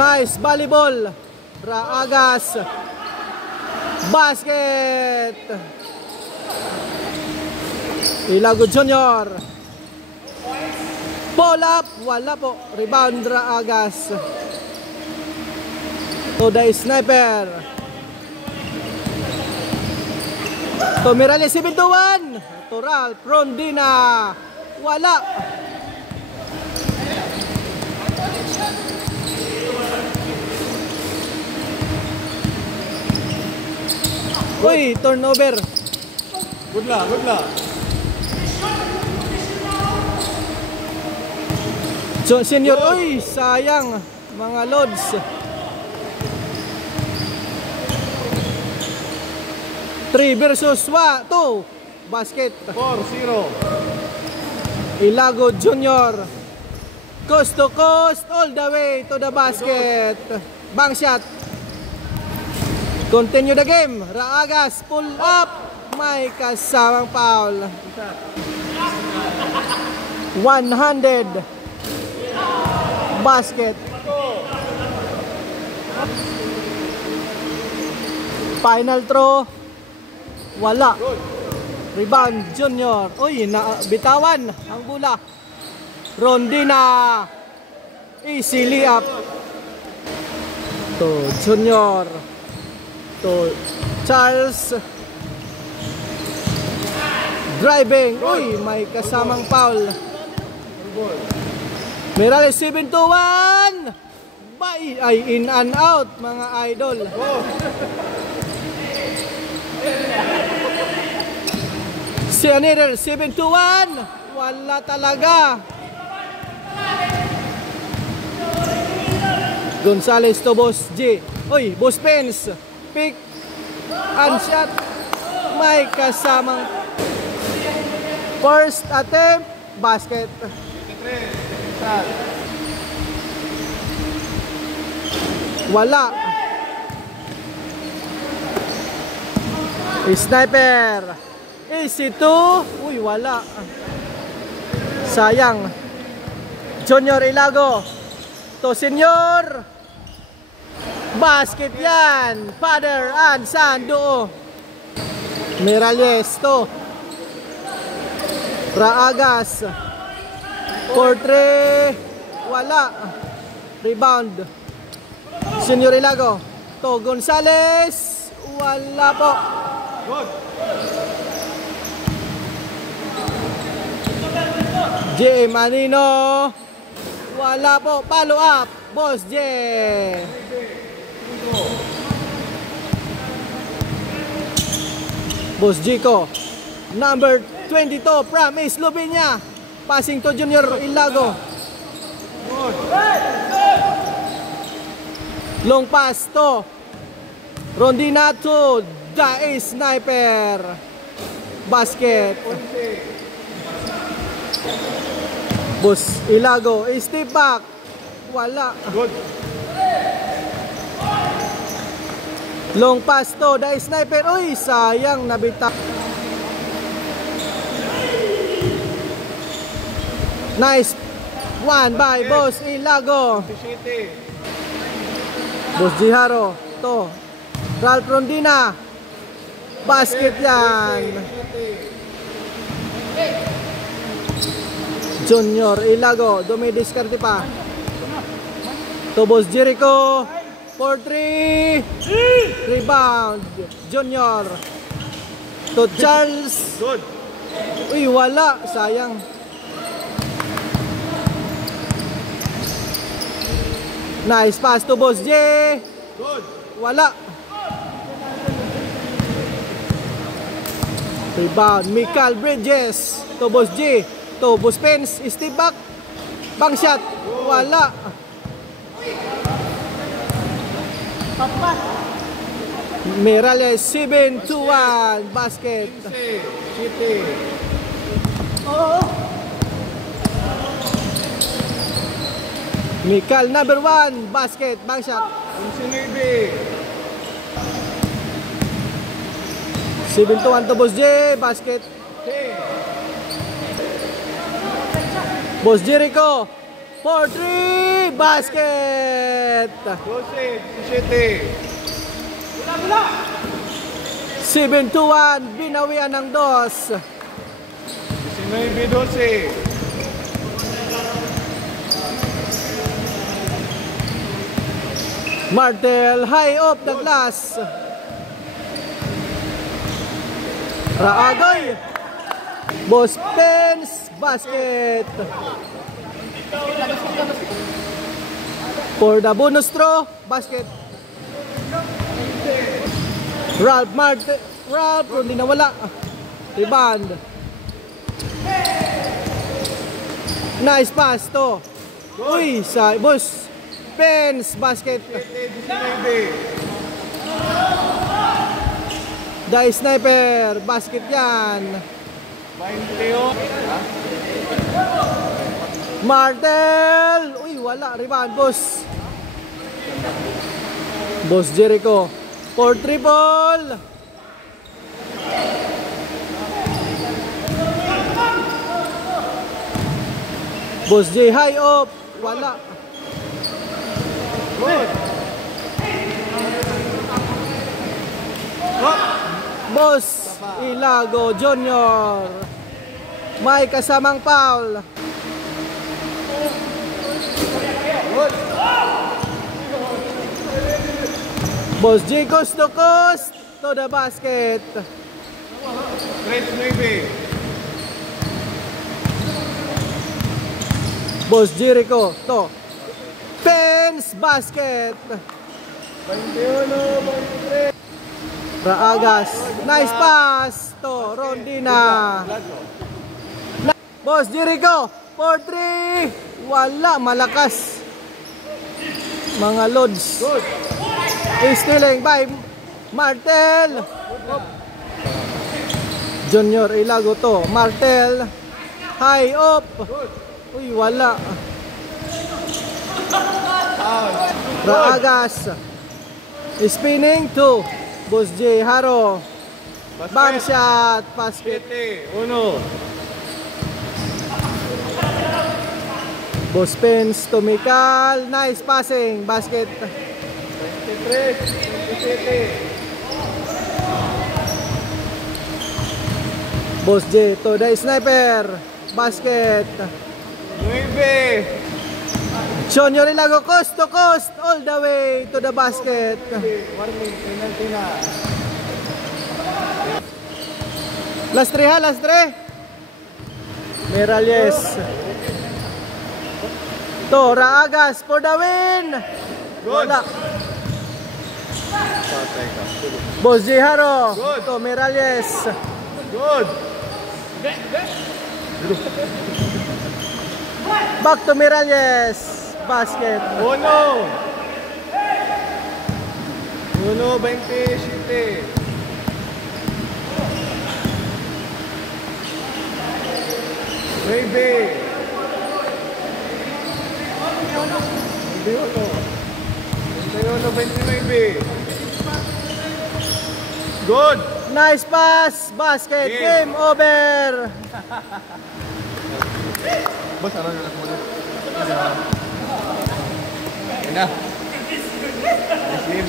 Nice volleyball. Raagas. Basket. Ilago Junior. Pull up. Wala po. Rebound Raagas. Toda Sniper. Tomirales 7-1. Natural. Prondina. Wala. Uy, turnover. Good luck, good luck. John Senior, uy, sayang mga lods. Three versus 2. Basket. 4-0. Ilago Junior. Coast to coast, all the way to the basket. Bang shot. Continue the game. Raagas, pull up. May kasamang foul. 100. Basket. Final throw. Wala. Rebound Junior. Uy, bitawan ang bola. Rondina. Easily up. To Junior. To Charles. Driving. Uy, may kasamang foul. Merales 7-1. Ay in and out mga idol. Si Another 7-1. Wala talaga. Gonzales to Boss G. Uy, Boss Pence. Pick and shot. May kasamang first attempt. Basket. Wala. Sniper. Easy 2. Uy, wala. Sayang. Junior Ilago. To Senior. Basket yan. Father and son duo. Miralles to Raagas. 4-3. Wala. Rebound Senior Ilago. To Gonzales. Wala po. Good. J. Manino. Wala po. Follow up. Boss J. Boss Jico. Number 22 from Slovenia. Passing to Junior Ilago. Long pass to Rondina to the Sniper. Basket. Boss Ilago. Step back. Wala. Good. Long pass to the Sniper. Uy, sayang nabita. Nice one by Boss Ilago. Boss Jiharo to Ralph Rondina. Basket yan. Junior Ilago. Dumidiskarte pa. To Boss Jericho. 4-3. Rebound Junior. To Charles. Good. Uy, wala. Sayang. Nice pass to Boss J. Good. Wala. Rebound Michael Bridges. To Boss J. To Boss Pence. Step back. Bang shot. Wala. Miralles 7-1. Basket. City. Michael number 1. Basket. Bang shot. Insinibig. 7-1 to Boss J. Basket. Boss Jericho. 4-3. basket! 7-1, binawian ng dos. 19-12. Martel, high off the glass. Raagoy. Boss Pens, basket. For the bonus throw, basket. Ralph Martel, Ralph, hindi nawala. Rebound. Nice pass to. Uy, sa boss Pens, basket. 19. The sniper, basket yan. 21. Martel! Uy, wala. Rebound, boss. Boss Jericho. For triple. Boss J, high up. Wala. Good. Boss Ilago Junior. May kasamang foul. Good. Boss J, coast to coast to the basket. 3-9. Boss Jericho to Pens, basket. 21-23. Raagas, nice pass to Rondina. Boss Jericho, 4-3. Wala, malakas. Mga loads. Good. Stealing by Martel. Junior Ilago to. Martel. High up. Uy, wala. Raagas. Spinning to Boss J. Haro. Bang shot. Basket. 1. Boss Pens to Mikal. Nice passing. Basket. 23-27. Boss J to the sniper. Basket. 9. Junior Ilago coast to coast all the way to the basket. Warning, penalty na. Last 3 ha, last 3. Merales. To Raagas for the win. Wala. Patay ka. Boss J. Haro. Good. To Merales. Good. Back to Merales. Basket. 1. 1-27. Baby. 21-29. Good. Nice pass. Basket. Game over. Boss, ano na muna? Yan na. Nice game.